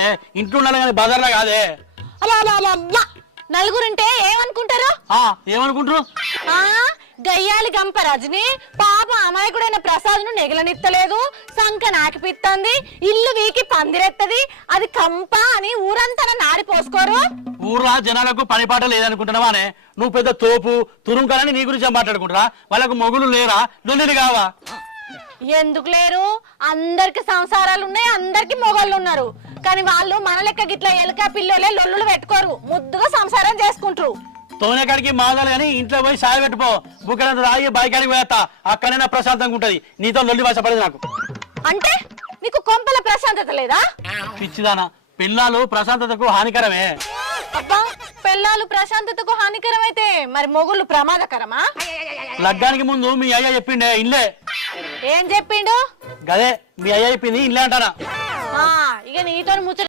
ఉంటే ఇంట్లో ఉండాలి కానీ బజార్లో కాదే. అలా అలా అలా అలా నలుగురుంటే ఏమనుకుంటారు? ఏమనుకుంటారు? గయ్యాలి గంప రజని పాప అమాయకుడైన ప్రసాద్ ను నెగలనిత్తలేదు, సంక నాకిపిత్తంది, ఇల్లు వీకి పందిరెత్తది, అది కంప అని ఊరంతా నాడి పోసుకోరు. ఊర్లో జనాలకు పనిపాట లేదనుకుంటున్నావానే? నువ్వు పెద్ద తోపు తురుంకాలని నీ గురించి మాట్లాడుకుంటారా? వాళ్ళకు మొగులు లేరా? లొల్లిలు కావా? ఎందుకు లేరు? అందరికి సంసారాలు ఉన్నాయి, అందరికి మొగళ్ళు ఉన్నారు. కానీ వాళ్ళు మన లెక్క గిట్లా ఎలక పిల్లలే లొల్లులు పెట్టుకోరు, ముద్దుగా సంసారం చేసుకుంటారు. తోనేకాడికి మాదాలు కానీ ఇంట్లో పోయి సాయి పెట్టుకో. బుక్కడంత రాయి బైకాడికి పోయేస్తా, అక్కడైనా ప్రశాంతంగా ఉంటది. నీతో లొల్లి వశపడదు నాకు. అంటే నీకు కొంపల ప్రశాంతత లేదా? పిచ్చిదానా, పిల్లలు ప్రశాంతతకు హానికరమే. అబ్బా, పిల్లలు ప్రశాంతతకు హానికరమైతే మరి మొగుళ్ళు ప్రమాదకరమా? లగ్గానికి ముందు మీ అయ్య చెప్పిండే ఇల్లే. ఏం చెప్పిండు? గదే మీ అయ్య చెప్పింది ఇల్లే అంటారా? ఇక నీతో ముచ్చట